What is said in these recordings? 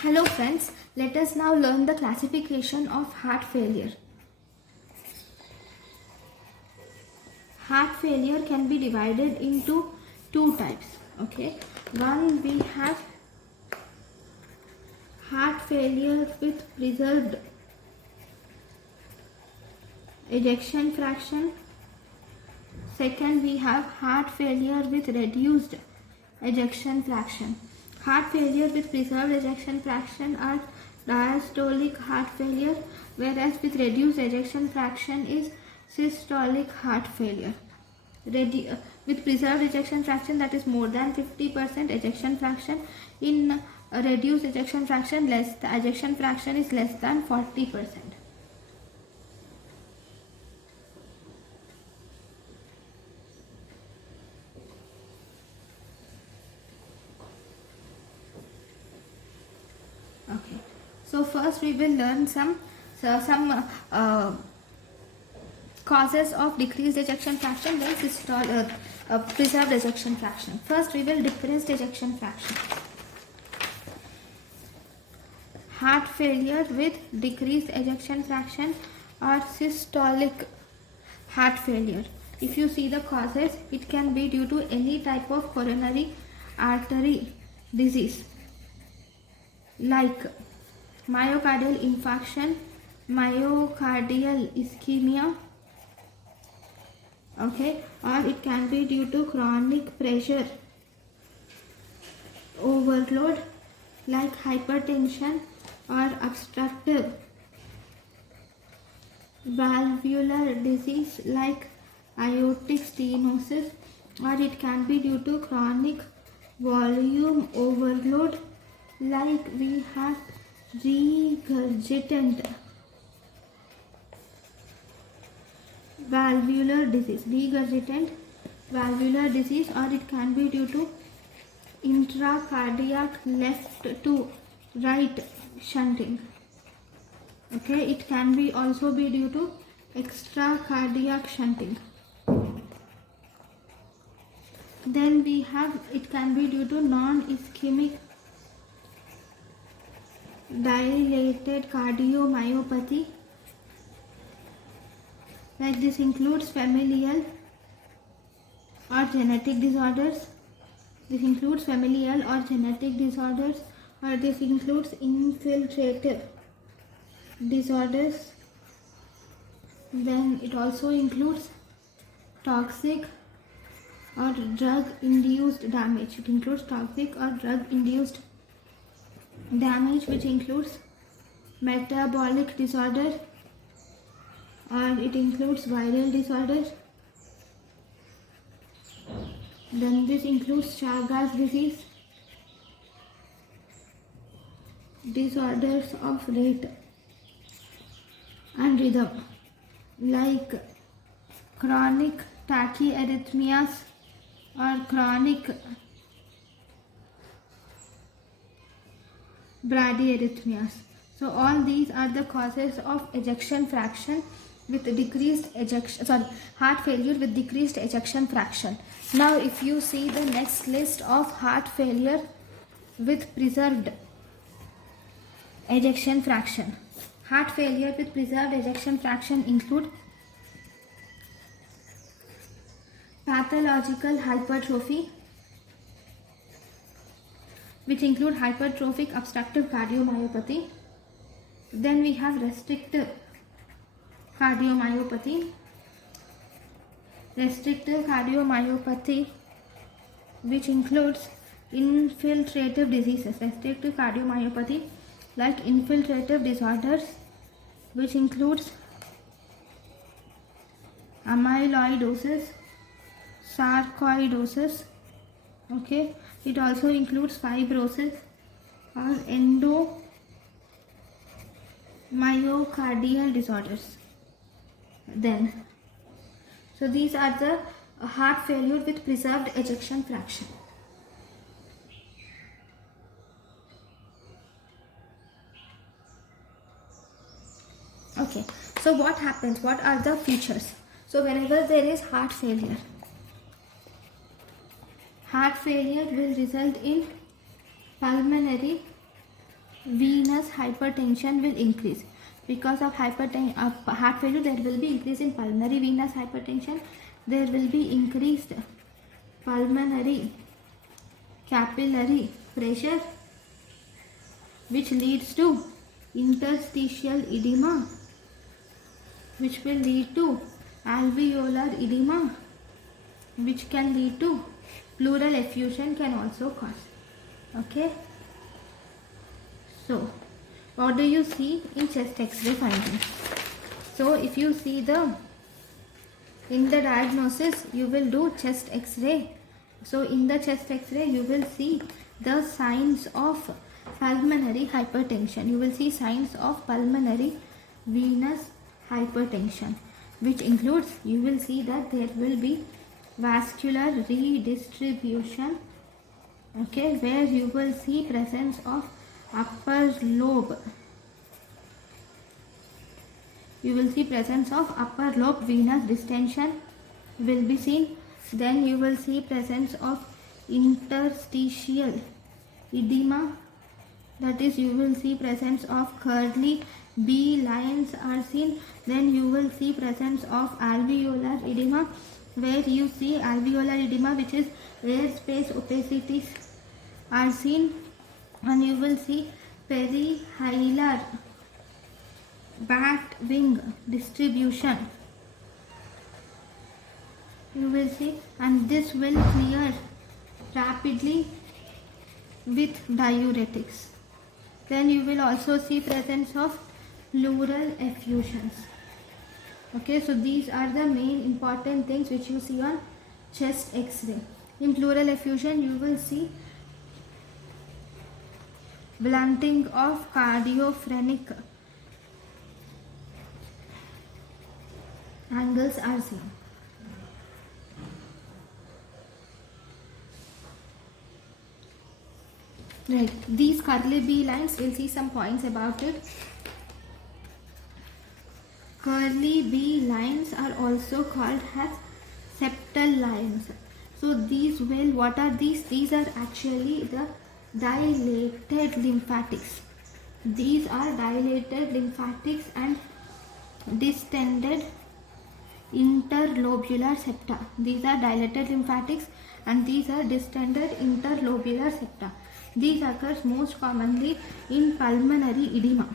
Hello friends, let us now learn the classification of heart failure. Heart failure can be divided into two types. Okay, one we have heart failure with preserved ejection fraction. Second, we have heart failure with reduced ejection fraction. Heart failure with preserved ejection fraction are diastolic heart failure, whereas with reduced ejection fraction is systolic heart failure. With preserved ejection fraction, that is more than 50% ejection fraction. In reduced ejection fraction, the ejection fraction is less than 40%. Okay, so first we will learn some causes of decreased ejection fraction, then preserved ejection fraction. First we will decreased ejection fraction. Heart failure with decreased ejection fraction or systolic heart failure. If you see the causes, it can be due to any type of coronary artery disease like myocardial infarction, myocardial ischemia, okay, or it can be due to chronic pressure overload like hypertension or obstructive valvular disease like aortic stenosis, or it can be due to chronic volume overload like we have regurgitant valvular disease, or it can be due to intracardiac left to right shunting. Okay, it can be also be due to extracardiac shunting. Then we have, it can be due to non-ischemic dilated cardiomyopathy, like this includes familial or genetic disorders. This includes familial or genetic disorders, or this includes infiltrative disorders. Then it also includes toxic or drug induced damage. It includes toxic or drug induced damage, which includes metabolic disorder, or it includes viral disorders. Then this includes Chagas disease, disorders of rate and rhythm like chronic tachyarrhythmias or chronic bradyarrhythmias. So all these are the causes of ejection fraction with decreased heart failure with decreased ejection fraction. Now if you see the next list of heart failure with preserved ejection fraction. Heart failure with preserved ejection fraction include pathological hypertrophy, which include hypertrophic obstructive cardiomyopathy. Then we have restrictive cardiomyopathy, which includes infiltrative diseases, restrictive cardiomyopathy like infiltrative disorders, which includes amyloidosis, sarcoidosis. Okay, it also includes fibrosis or endomyocardial disorders. Then, so these are the heart failure with preserved ejection fraction. Okay, so what happens? What are the features? So whenever there is heart failure will result in pulmonary venous hypertension will increase. Because of heart failure, there will be increase in pulmonary venous hypertension. There will be increased pulmonary capillary pressure, which leads to interstitial edema, which will lead to alveolar edema, which can lead to pleural effusion, can also cause. Okay. So, what do you see in chest X-ray findings? So, if you see in the diagnosis, you will do chest X-ray. So, in the chest X-ray, you will see the signs of pulmonary hypertension. You will see signs of pulmonary venous hypertension, which includes, you will see that there will be vascular redistribution, okay, where you will see presence of upper lobe. You will see presence of upper lobe venous distension will be seen. Then you will see presence of interstitial edema, that is, you will see presence of curly B lines are seen. Then you will see presence of alveolar edema, where you see alveolar edema, which is air space opacities are seen. And you will see perihilar bat wing distribution. You will see, and this will clear rapidly with diuretics. Then you will also see presence of pleural effusions. Okay, so these are the main important things which you see on chest X-ray. In pleural effusion, you will see blunting of cardiophrenic angles are seen. Right, these curly B lines, we'll see some points about it. Curly B lines are also called as septal lines. So these will, what are these? These are actually the dilated lymphatics. These are dilated lymphatics and distended interlobular septa. These are dilated lymphatics and these are distended interlobular septa. These occurs most commonly in pulmonary edema.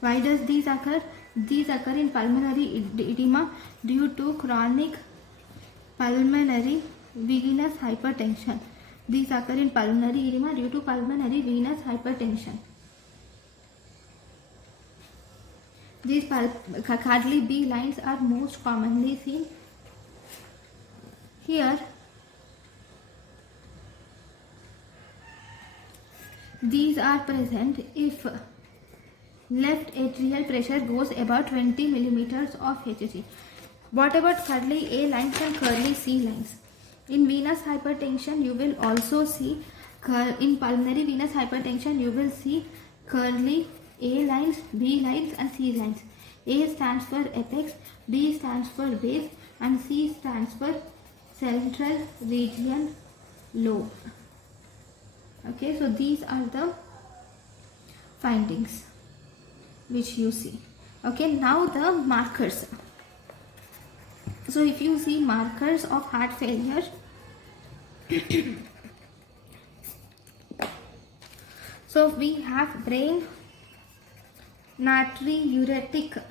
Why does these occur? These occur in pulmonary edema due to chronic pulmonary venous hypertension. These occur in pulmonary edema due to pulmonary venous hypertension. These curly B lines are most commonly seen here. These are present if left atrial pressure goes about 20 millimeters of Hg. What about curly A lines and curly C lines? In venous hypertension, you will also see, in pulmonary venous hypertension, you will see curly A lines, B lines and C lines. A stands for apex, B stands for base and C stands for central region lobe. Okay, so these are the findings which you see. Okay, now the markers. So if you see markers of heart failure, so we have brain natriuretic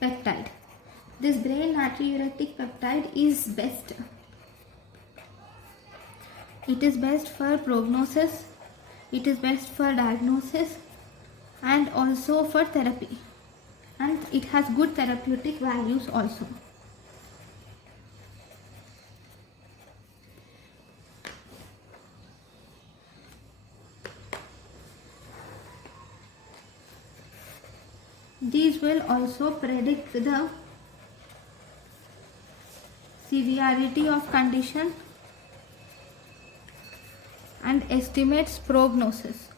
peptide. This brain natriuretic peptide is best. It is best for prognosis, it is best for diagnosis and also for therapy, and it has good therapeutic values also. These will also predict the severity of condition and estimates prognosis.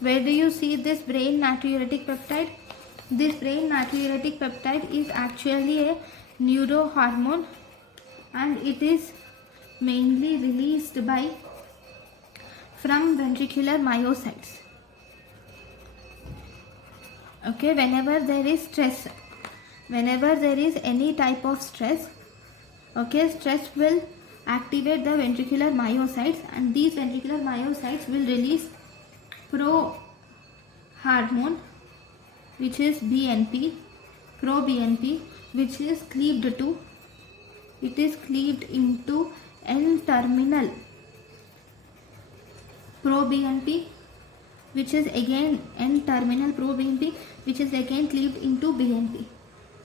Where do you see this brain natriuretic peptide? This brain natriuretic peptide is actually a neurohormone and it is mainly released from ventricular myocytes. Okay, whenever there is stress, whenever there is any type of stress, okay, stress will activate the ventricular myocytes, and these ventricular myocytes will release pro hormone, which is BNP, pro BNP, which is cleaved to, it is cleaved into N terminal pro BNP, which is again N terminal pro BNP, which is again cleaved into BNP.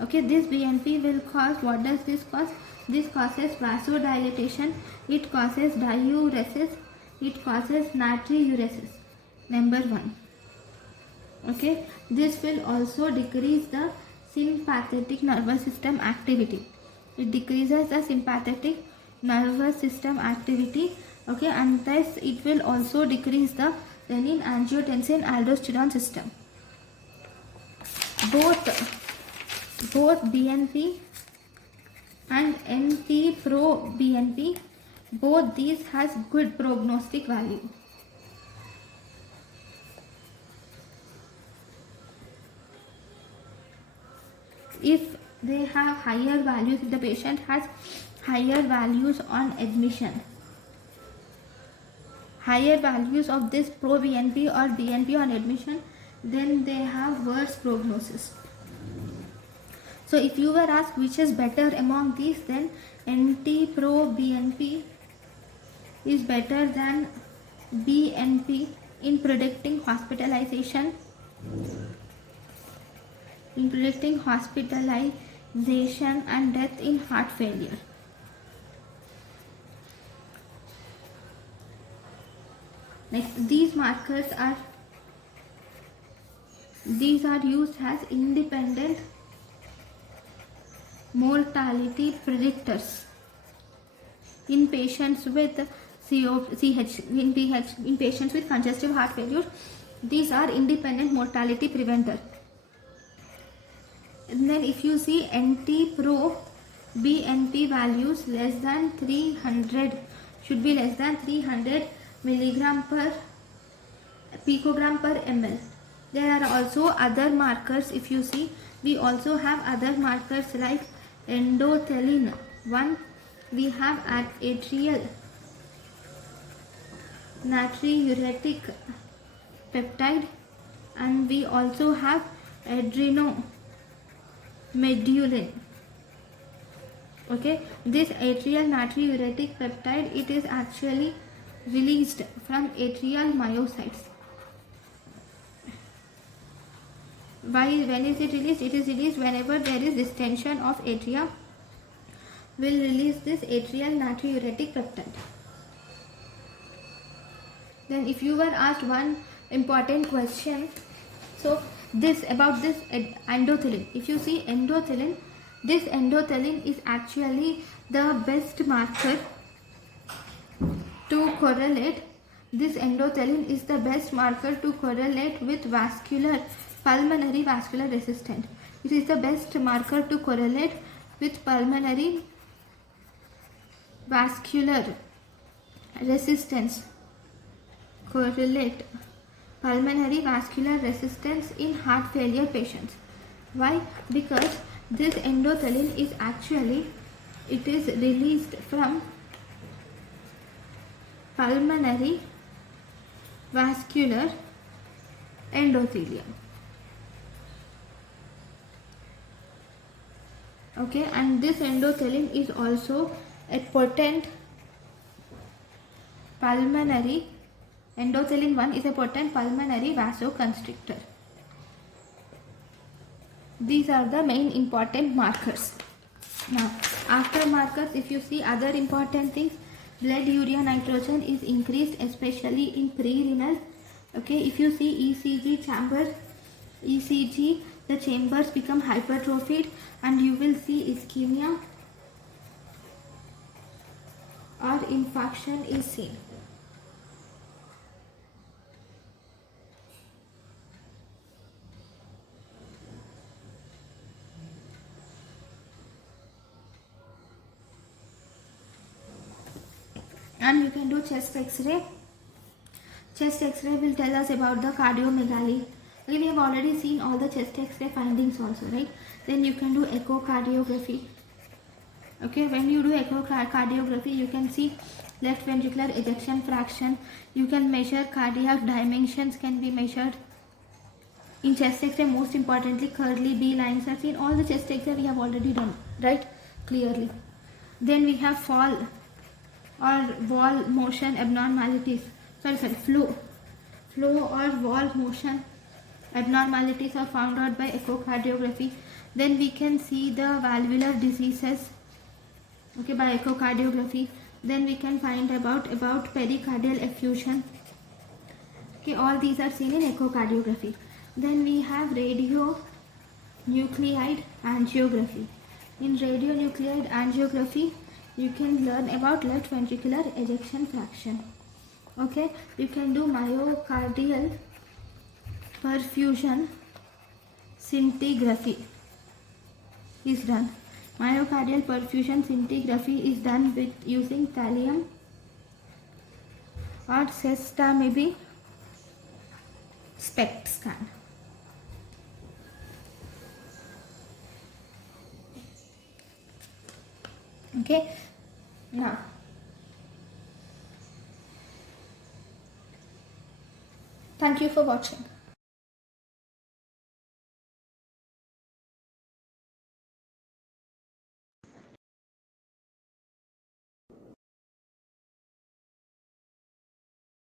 Okay, this BNP will cause, what does this cause? This causes vasodilatation, it causes diuresis, it causes natriuresis. Number 1. Okay, this will also decrease the sympathetic nervous system activity. It decreases the sympathetic nervous system activity. Okay, and thus it will also decrease the renin, angiotensin, aldosterone system. Both BNP and NT-proBNP, both these has good prognostic value. If they have higher values, if the patient has higher values on admission, higher values of this pro-BNP or BNP on admission, then they have worse prognosis. So if you were asked which is better among these, then NT-proBNP is better than BNP in predicting hospitalization, and death in heart failure. Next, these markers are used as independent mortality predictors in patients with in patients with congestive heart failure. These are independent mortality preventer. And then if you see NT-pro BNP values less than 300, should be less than 300 milligram per picogram per ml. There are also other markers. If you see, we also have other markers like endothelin 1, we have atrial natriuretic peptide, and we also have adrenomedullin. Okay, this atrial natriuretic peptide, it is actually released from atrial myocytes. When is it released? It is released whenever there is distension of atria, will release this atrial natriuretic peptide. Then if you were asked one important question, so this about this endothelin, if you see endothelin, this endothelin is actually the best marker to correlate. This endothelin is the best marker to correlate with pulmonary vascular resistance. It is the best marker to correlate with pulmonary vascular resistance. Correlate pulmonary vascular resistance in heart failure patients. Why? Because this endothelin is actually, it is released from pulmonary vascular endothelium. Okay, and this endothelin is also a potent pulmonary, endothelin 1 is a potent pulmonary vasoconstrictor. These are the main important markers. Now, after markers, if you see other important things, blood urea nitrogen is increased, especially in pre-renal. Okay, if you see ECG chamber, ECG, the chambers become hypertrophied, and you will see ischemia or infarction is seen. And you can do chest x-ray. Chest x-ray will tell us about the cardiomegaly. Okay, we have already seen all the chest X-ray findings also, right? Then you can do echocardiography. Okay, when you do echocardiography, you can see left ventricular ejection fraction. You can measure cardiac dimensions, can be measured. In chest X-ray, most importantly, curly B lines are seen. All the chest X-ray we have already done, right? Clearly. Then we have fall or wall motion abnormalities. Flow or wall motion abnormalities are found out by echocardiography. Then we can see the valvular diseases, okay, by echocardiography. Then we can find about pericardial effusion. Okay, all these are seen in echocardiography. Then we have radionuclide angiography. In radionuclide angiography, you can learn about left ventricular ejection fraction. Okay, you can do myocardial perfusion scintigraphy is done. Myocardial perfusion scintigraphy is done with using thallium or sestamibie SPECT scan. Okay, now thank you for watching.